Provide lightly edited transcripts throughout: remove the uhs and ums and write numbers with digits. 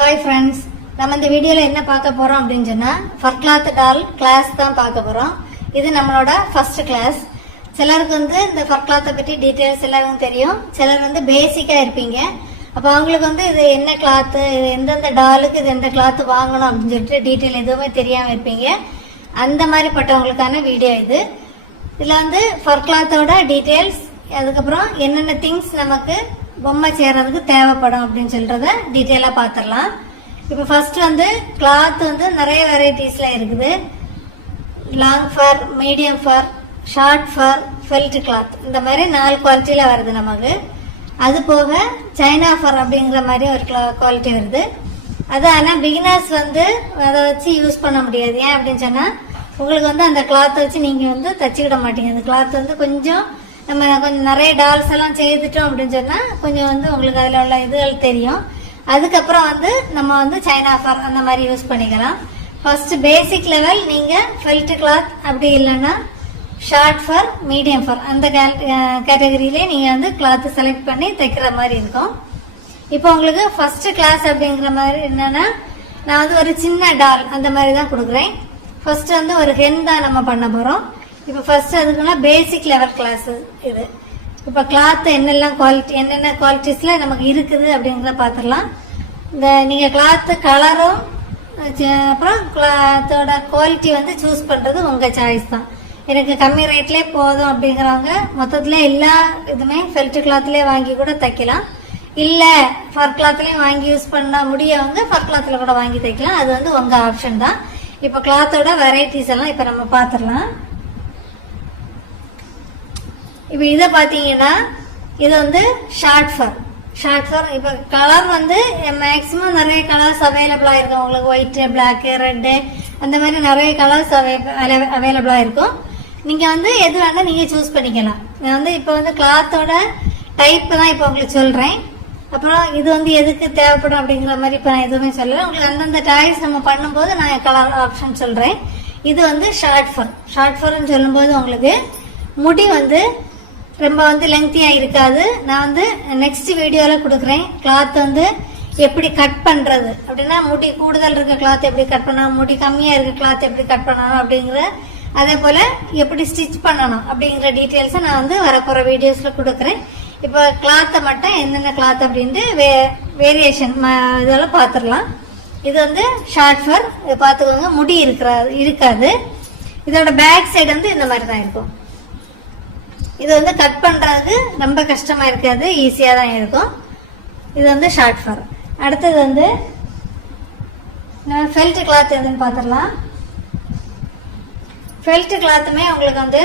Hi friends, நம்ம இந்த வீடியோவில் என்ன பார்க்க போகிறோம் அப்படின்னு சொன்னால் ஃபர் கிளாத் டால் கிளாஸ் தான் பார்க்க போகிறோம். இது நம்மளோட ஃபர்ஸ்ட் கிளாஸ். சிலருக்கு வந்து இந்த ஃபர் கிளாத்தை பற்றி டீட்டெயில்ஸ் எல்லாருக்கும் தெரியும், சிலர் வந்து பேசிக்காக இருப்பீங்க. அப்போ அவங்களுக்கு இது என்ன கிளாத்து, இது எந்தெந்த டாலுக்கு இது எந்த கிளாத்து வாங்கணும் அப்படின்னு சொல்லிட்டு டீட்டெயில் எதுவுமே தெரியாமல் இருப்பீங்க. அந்த மாதிரி பட்டவங்களுக்கான வீடியோ இது. இதில் ஃபர் கிளாத்தோட டீட்டெயில்ஸ், அதுக்கப்புறம் என்னென்ன திங்ஸ் நமக்கு பொம்மை செய்யறதுக்கு தேவைப்படும் அப்படின்னு சொல்றத டீட்டெயிலாக பார்த்துடலாம். இப்போ ஃபர்ஸ்ட் கிளாத் நிறைய வெரைட்டிஸ்ல இருக்குது. லாங் ஃபர், மீடியம் ஃபர், ஷார்ட் ஃபர், ஃபெல்ட் கிளாத், இந்த மாதிரி 4 குவாலிட்டியில வருது நமக்கு. அது போக சைனா ஃபர் அப்படிங்கிற மாதிரி ஒரு குவாலிட்டி வருது. அது ஆனால் பிகினர்ஸ் அதை வச்சு யூஸ் பண்ண முடியாது. ஏன் அப்படின்னு சொன்னால் உங்களுக்கு அந்த கிளாத்தை வச்சு நீங்கள் தச்சுக்கிட மாட்டீங்க. அந்த கிளாத் கொஞ்சம் நம்ம கொஞ்சம் நிறைய டால்ஸ் எல்லாம் செய்துட்டோம் அப்படின்னு சொன்னால் கொஞ்சம் உங்களுக்கு அதில் உள்ள இதுகள் தெரியும். அதுக்கப்புறம் நம்ம சைனா ஃபர் அந்த மாதிரி யூஸ் பண்ணிக்கலாம். ஃபர்ஸ்ட் பேசிக் லெவல் நீங்கள் ஃபெல்ட் கிளாத், அப்படி இல்லைன்னா ஷார்ட் ஃபர், மீடியம் ஃபர், அந்த கேட்டகரியிலே நீங்கள் கிளாத் செலக்ட் பண்ணி தைக்கிற மாதிரி இருக்கும். இப்போ உங்களுக்கு ஃபர்ஸ்ட் கிளாஸ் அப்படிங்கிற மாதிரி என்னன்னா, நான் ஒரு சின்ன டால் அந்த மாதிரி தான் கொடுக்குறேன். ஃபர்ஸ்ட் ஒரு ஹென் தான் நம்ம பண்ண போகிறோம். இப்போ ஃபர்ஸ்ட் அதுக்குன்னா பேசிக் லெவல் கிளாஸ் இது. இப்போ கிளாத் என்னெல்லாம் குவாலிட்டி, என்னென்ன குவாலிட்டிஸ்ல நமக்கு இருக்குது அப்படிங்கிறத பார்த்துடலாம். இந்த நீங்கள் கிளாத்து கலரும் அப்புறம் கிளாத்தோட குவாலிட்டி சூஸ் பண்ணுறது உங்கள் சாய்ஸ் தான். எனக்கு கம்மி ரேட்லேயே போதும் அப்படிங்கிறவங்க மொத்தத்தில் எல்லா இதுவுமே ஃபெல்ட் கிளாத்லேயே வாங்கி கூட தைக்கலாம். இல்லை ஃபர் கிளாத்லேயும் வாங்கி யூஸ் பண்ண முடியவங்க ஃபர் கிளாத்தில் கூட வாங்கி தைக்கலாம். அது உங்கள் ஆப்ஷன் தான். இப்போ கிளாத்தோட வெரைட்டிஸ் எல்லாம் இப்போ நம்ம பார்த்துடலாம். இப்போ இதை பார்த்தீங்கன்னா இது ஷார்ட் ஃபர். ஷார்ட் ஃபர் இப்போ கலர் மேக்ஸிமம் நிறைய கலர்ஸ் அவைலபிளாக இருக்கும். உங்களுக்கு ஒயிட்டு, பிளாக்கு, ரெட்டு, அந்த மாதிரி நிறைய கலர்ஸ் அவைலபிளாக இருக்கும். நீங்கள் எது வேணால் நீங்கள் சூஸ் பண்ணிக்கலாம். நான் இப்போ கிளாத்தோட டைப் தான் இப்போ உங்களுக்கு சொல்கிறேன். அப்புறம் இது எதுக்கு தேவைப்படும் அப்படிங்கிற மாதிரி இப்போ நான் எதுவுமே சொல்லலை. உங்களுக்கு அந்தந்த டாய்ஸ் நம்ம பண்ணும்போது நான் கலர் ஆப்ஷன் சொல்கிறேன். இது ஷார்ட் ஃபர். ஷார்ட் ஃபர்ன்னு சொல்லும்போது உங்களுக்கு முடி ரொம்ப லெங்க்தியா இருக்காது. நான் நெக்ஸ்ட் வீடியோல கொடுக்குறேன். கிளாத் எப்படி கட் பண்றது அப்படின்னா, முடி கூடுதல் இருக்க கிளாத் எப்படி கட் பண்ணணும், முடி கம்மியா இருக்க கிளாத் எப்படி கட் பண்ணணும் அப்படிங்கிற, அதே போல எப்படி ஸ்டிச் பண்ணணும் அப்படிங்கிற டீட்டெயில்ஸை நான் வரப்போற வீடியோஸ்ல கொடுக்குறேன். இப்போ கிளாத்தை மட்டும் என்னென்ன கிளாத் அப்படின்ட்டு வேரியேஷன் இதெல்லாம் பார்த்துடலாம். இது ஷார்ட் ஃபர். இதை பார்த்துக்கோங்க, முடி இருக்காது. இதோட பேக் சைடு இந்த மாதிரி தான் இருக்கும். இது கட் பண்றதுக்கு ரொம்ப கஷ்டமா இருக்காது, ஈஸியா தான் இருக்கும். இது ஷார்ட் ஃபர். அடுத்தது ஃபெல்ட் கிளாத் எதுன்னு பார்த்துடலாம். ஃபெல்ட் கிளாத்துமே உங்களுக்கு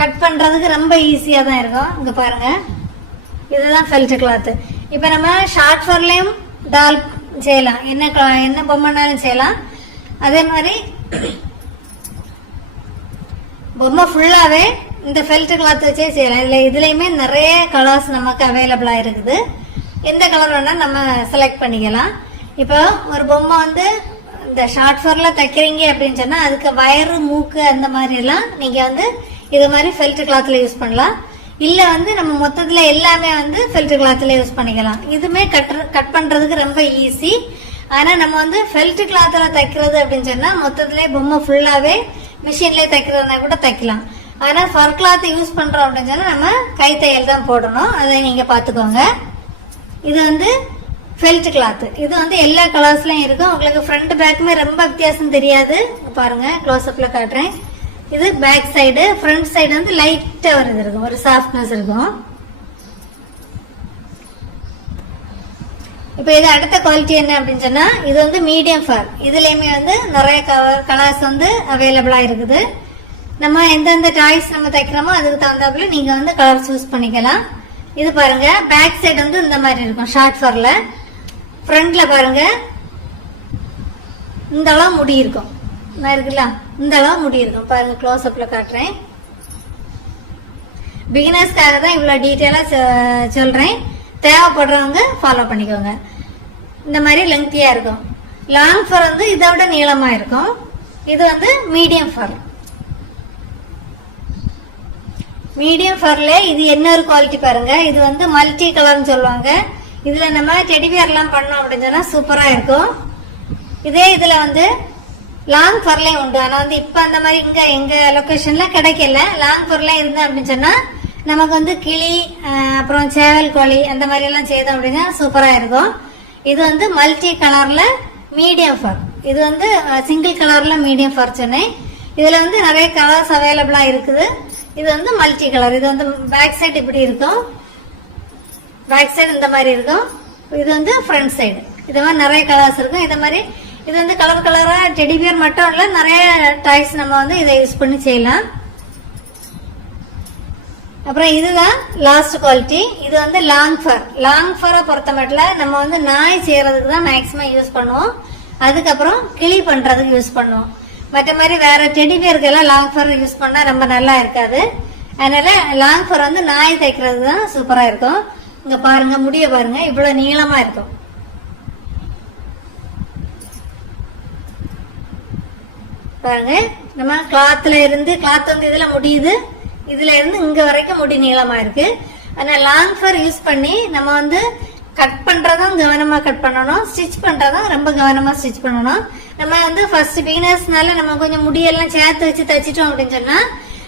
கட் பண்றதுக்கு ரொம்ப ஈஸியா தான் இருக்கும். இங்க பாருங்க, இதுதான் ஃபெல்ட் கிளாத். இப்ப நம்ம ஷார்ட் ஃபர்லயும் டால் செய்யலாம், என்ன பொம்மைனாலும் செய்யலாம். அதே மாதிரி பொம்மை ஃபுல்லாவே இந்த ஃபெல்ட் கிளாத் வச்சே செய்யலாம். இதுலயுமே நிறைய கலர்ஸ் நமக்கு அவைலபிளா இருக்குது. எந்த கலர் வேணா நம்ம செலக்ட் பண்ணிக்கலாம். இப்போ ஒரு பொம்மை இந்த ஷார்ட் ஃபர்ல தைக்கிறீங்க அப்படின்னு சொன்னா அதுக்கு வயறு, மூக்கு அந்த மாதிரி எல்லாம் நீங்க இது மாதிரி ஃபெல்ட் கிளாத்ல யூஸ் பண்ணலாம். இல்ல நம்ம மொத்தத்துல எல்லாமே ஃபெல்ட் கிளாத்ல யூஸ் பண்ணிக்கலாம். இதுமே கட் பண்றதுக்கு ரொம்ப ஈஸி. ஆனா நம்ம ஃபெல்ட் கிளாத்ல தைக்கிறது அப்படின்னு சொன்னா மொத்தத்துல பொம்மை ஃபுல்லாவே மிஷின்லயே தைக்கிறதுனா கூட தைக்கலாம். ஆனா ஃபர் கிளாத் யூஸ் பண்றோம் அப்படின்னு சொன்னா நம்ம கை தையல் தான் போடணும். அதை நீங்க பாத்துக்கோங்க. இது ஃபெல்ட் கிளாத். இது எல்லா கலர்ஸ்லயும் இருக்கும். உங்களுக்கு ஃப்ரண்ட் பேக்குமே ரொம்ப வித்தியாசம் தெரியாது. பாருங்க, க்ளோஸ் அப்ல காட்டுறேன். இது பேக் சைடு. ஃப்ரண்ட் சைடு லைட்டா வருது இருக்கும், ஒரு சாஃப்ட்னஸ் இருக்கும். இப்ப இது அடுத்த குவாலிட்டி என்ன அப்படின்னு சொன்னா, இது மீடியம் ஃபர். இதுலயுமே நிறைய கலர்ஸ் அவைலபிளா இருக்குது. நம்ம எந்தெந்த டாய்ஸ் நம்ம தைக்கிறோமோ அதுக்கு தகுந்தாப்புல நீங்க கலர் சூஸ் பண்ணிக்கலாம். இது பாருங்க, பேக் சைடு இந்த மாதிரி இருக்கும் ஷார்ட் ஃபர்ல. ஃப்ரண்ட்ல பாருங்க, இந்த அளவு முடி இருக்கும். இருக்குல்ல, இந்த அளவு முடி இருக்கும். பாருங்க, க்ளோஸ் அப்ல காட்டுறேன். பிகினர்ஸ்க்காக தான் இவ்வளவு டீட்டெயிலா சொல்றேன். தேவைப்படுறவங்க ஃபாலோ பண்ணிக்கோங்க. இந்த மாதிரி லெங்க்தியா இருக்கும். லாங் ஃபர் இதை விட நீளமா இருக்கும். இது மீடியம் ஃபர். மீடியம் ஃபர்ல இது என்ன ஒரு குவாலிட்டி பாருங்க. இது மல்டி கலர்னு சொல்லுவாங்க. இதுல நம்ம டெடிபியர்லாம் பண்ணோம் அப்படின்னு சொன்னா சூப்பரா இருக்கும். இதே இதுல வந்து லாங் ஃபர்லையும் உண்டு. ஆனா வந்து இப்ப அந்த மாதிரி இங்க எங்க லொகேஷன்ல கிடைக்கல. லாங் ஃபர்லாம் இருந்தா அப்படின்னு சொன்னா நமக்கு வந்து கிளி அப்புறம் சேவல் கோழி அந்த மாதிரி எல்லாம் செய்தோம் அப்படின்னா சூப்பரா இருக்கும். இது வந்து மல்டி கலர்ல மீடியம் ஃபர். இது வந்து சிங்கிள் கலர்ல மீடியம் ஃபர் சொன்னேன். இதுல வந்து நிறைய கலர்ஸ் அவைலபிளா இருக்குது. இது வந்து மல்டி கலர். இது வந்து பேக் சைடு இப்படி இருக்கும், பேக் சைடு இந்த மாதிரி இருக்கும். இது வந்து ஃப்ரண்ட் சைடு. இது மாதிரி நிறைய கலர்ஸ் இருக்கும். இது மாதிரி இது வந்து கலர் கலரா டெடிபியர் மட்டும் இல்ல, நிறைய டாய்ஸ் நம்ம வந்து இதை யூஸ் பண்ணி செய்யலாம். அப்புறம் இதுதான் லாஸ்ட் குவாலிட்டி. இது வந்து லாங் ஃபர். லாங் ஃபரை பொறுத்த மட்டும் நம்ம வந்து நாய் செய்யறதுக்கு தான் மேக்சிமம் யூஸ் பண்ணுவோம். அதுக்கப்புறம் கிளி பண்றதுக்கு யூஸ் பண்ணுவோம். மற்ற மாதிரி வேற டெடிபியருக்கு எல்லாம் லாங் ஃபர் யூஸ் பண்ணா ரொம்ப நல்லா இருக்காது. அதனால லாங் ஃபர் வந்து நாய் தைக்கிறது தான் சூப்பரா இருக்கும். இங்க பாருங்க, முடிய பாருங்க, இவ்வளவு நீளமா இருக்கும். பாருங்க, நம்ம கிளாத்ல இருந்து கிளாத் வந்து இதுல முடியுது, இதுல இருந்து இங்க வரைக்கும் முடி நீளமா இருக்கு. ஆனா லாங் ஃபர் யூஸ் பண்ணி நம்ம வந்து கட் பண்றதும் கவனமா கட் பண்ணணும், ஸ்டிச் பண்றதும் ரொம்ப கவனமா ஸ்டிச் பண்ணணும். நம்ம வந்து ஃபர்ஸ்ட் பிகினர்ஸ்னால நம்ம கொஞ்சம் முடியெல்லாம் சேர்த்து வச்சு தைச்சிட்டோம் அப்படின்னு சொன்னா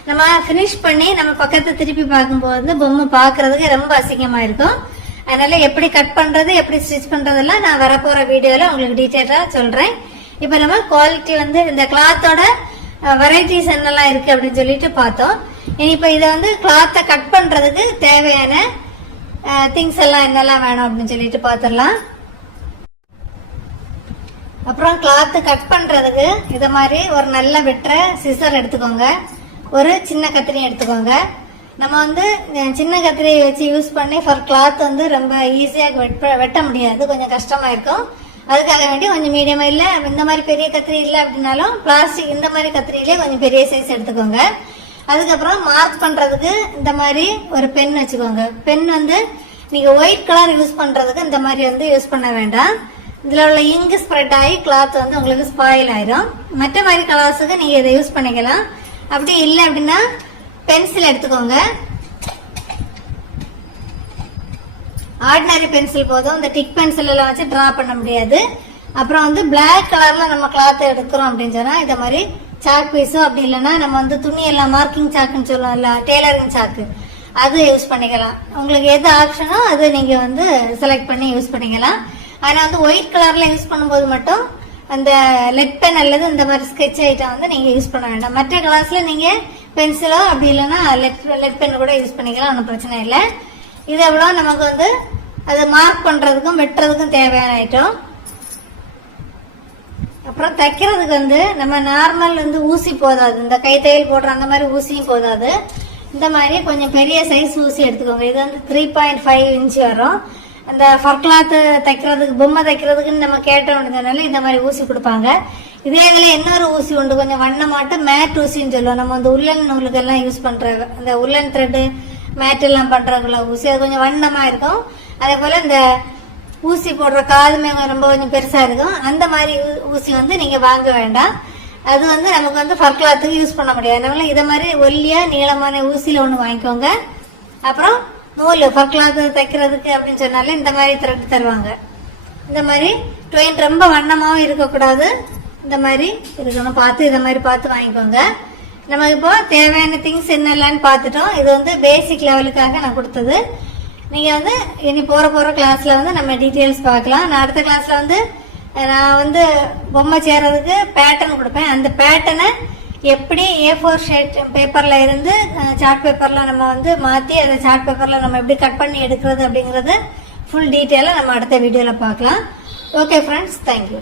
நம்ம பினிஷ் பண்ணி நம்ம பக்கத்தை திருப்பி பார்க்கும்போது பொம்மை பாக்குறதுக்கு ரொம்ப அசிங்கமா இருக்கும். அதனால எப்படி கட் பண்றது, எப்படி ஸ்டிச் பண்றதெல்லாம் நான் வரப்போற வீடியோல உங்களுக்கு டீட்டெயிலா சொல்றேன். இப்ப நம்ம குவாலிட்டி வந்து இந்த கிளாத்தோட வெரைட்டிஸ் என்னெல்லாம் இருக்கு அப்படின்னு சொல்லிட்டு பார்த்தோம். இப்ப இதை வந்து கிளாத்தை கட் பண்றதுக்கு தேவையான திங்ஸ் எல்லாம் என்னெல்லாம் வேணும் அப்படின்னு சொல்லிட்டு பாத்துடலாம். அப்புறம் கிளாத் கட் பண்றதுக்கு இத மாதிரி ஒரு நல்ல வெட்டுற சிசர் எடுத்துக்கோங்க, ஒரு சின்ன கத்திரி எடுத்துக்கோங்க. நம்ம வந்து சின்ன கத்திரியை வச்சு யூஸ் பண்ணி ஃபார் கிளாத் வந்து ரொம்ப ஈஸியாக வெட்ட முடியாது, கொஞ்சம் கஷ்டமா இருக்கும். அதுக்காக வேண்டி கொஞ்சம் மீடியமா இல்ல, இந்த மாதிரி பெரிய கத்திரி இல்லை அப்படின்னாலும் பிளாஸ்டிக் இந்த மாதிரி கத்திரியிலே கொஞ்சம் பெரிய சைஸ் எடுத்துக்கோங்க. அதுக்கப்புறம் மார்க் பண்றதுக்கு இந்த மாதிரி ஒரு பென் வச்சுக்கோங்க. பென் வந்து நீங்க ஒயிட் கலர் யூஸ் பண்றதுக்கு இந்த மாதிரி வந்து யூஸ் பண்ண வேண்டாம். இதுல உள்ள இங்க் ஸ்ப்ரெட் ஆகி கிளாத் வந்து உங்களுக்கு ஸ்பாயில் ஆயிரும். மற்ற மாதிரி கலர்ஸுக்கு நீங்க இதை யூஸ் பண்ணிக்கலாம். அப்படி இல்லை அப்படின்னா பென்சில் எடுத்துக்கோங்க. ஆர்டினரி பென்சில் போதும், இந்த டிக் பென்சில் எல்லாம் வச்சு டிரா பண்ண முடியாது. அப்புறம் வந்து பிளாக் கலர்ல நம்ம கிளாத் எடுக்கிறோம் அப்படின்னு சொன்னா இந்த மாதிரி சாக் பீஸோ அப்படி இல்லைன்னா நம்ம வந்து துணி எல்லாம் மார்க்கிங் சாக்குன்னு சொல்லுவோம்ல, டெய்லரிங் சாக்கு, அது யூஸ் பண்ணிக்கலாம். உங்களுக்கு எது ஆப்ஷனோ அது நீங்க வந்து செலக்ட் பண்ணி யூஸ் பண்ணிக்கலாம். ஆனா வந்து ஒயிட் கலர்ல யூஸ் பண்ணும்போது மட்டும் அந்த லெட் பென் அல்லது இந்த மாதிரி ஸ்கெட்ச் ஐட்டம் வந்து நீங்க யூஸ் பண்ண வேண்டாம். மற்ற கலர்ஸ்ல நீங்க பென்சிலோ அப்படி இல்லைன்னா லெட் பென் கூட யூஸ் பண்ணிக்கலாம், ஒன்றும் பிரச்சனை இல்லை. இது எவ்வளோ நமக்கு வந்து அது மார்க் பண்றதுக்கும் வெட்டுறதுக்கும் தேவையான ஐட்டம். அப்புறம் தைக்கிறதுக்கு வந்து நம்ம நார்மல் வந்து ஊசி போதாது, இந்த கை தையல் போடுற அந்த மாதிரி ஊசியும் போதாது. இந்த மாதிரி கொஞ்சம் பெரிய சைஸ் ஊசி எடுத்துக்கோங்க. இது வந்து 3.5 இன்ச் வரும். அந்த ஃபர் கிளாத் தைக்கிறதுக்கு, பொம்மை தைக்கிறதுக்குன்னு நம்ம கேட்டோம் அப்படின்றதுனால இந்த மாதிரி ஊசி கொடுப்பாங்க. இதே இதுல இன்னொரு ஊசி உண்டு, கொஞ்சம் வண்ணமாட்டு மேட் ஊசின்னு சொல்லுவோம். நம்ம வந்து உள்ளன் நூலுக்கு எல்லாம் யூஸ் பண்ற அந்த உள்ளன் த்ரெட் மேட் எல்லாம் பண்றவங்கள ஊசி, அது கொஞ்சம் வண்ணமா இருக்கும். அதே போல இந்த ஊசி போடுற காதுமே ரொம்ப கொஞ்சம் பெருசா இருக்கும். அந்த மாதிரி ஊசி வந்து நீங்க வாங்க வேண்டாம். அது வந்து நமக்கு வந்து ஃபர் கிளாத்துக்கு யூஸ் பண்ண முடியாது. அதனால இதை மாதிரி ஒல்லியா நீளமான ஊசியில ஒண்ணு வாங்கிக்கோங்க. அப்புறம் நூல் ஃபர் கிளாத் தைக்கிறதுக்கு அப்படின்னு சொன்னாலே இந்த மாதிரி த்ரெட் தருவாங்க. இந்த மாதிரி ட்ரெயின் ரொம்ப வண்ணமாவும் இருக்கக்கூடாது, இந்த மாதிரி இருக்கணும். பார்த்து இதை மாதிரி பார்த்து வாங்கிக்கோங்க. நமக்கு இப்போ தேவையான திங்ஸ் என்னெல்லாம் பார்த்துட்டோம். இது வந்து பேசிக் லெவலுக்காக நான் கொடுத்தது. நீங்க வந்து இனி போற கிளாஸ்ல வந்து நம்ம டீட்டெயில்ஸ் பார்க்கலாம். நான் அடுத்த கிளாஸ்ல வந்து நான் வந்து பொம்மை செய்யறதுக்கு பேட்டர்ன் கொடுப்பேன். அந்த பேட்டர்னை எப்படி A4 ஷீட் பேப்பர்ல இருந்து சார்ட் பேப்பர்ல நம்ம வந்து மாத்தி அதை சார்ட் பேப்பர்ல நம்ம எப்படி கட் பண்ணி எடுக்கிறது அப்படிங்கறது ஃபுல் டீட்டெயிலா நம்ம அடுத்த வீடியோல பார்க்கலாம். Okay friends, thank you.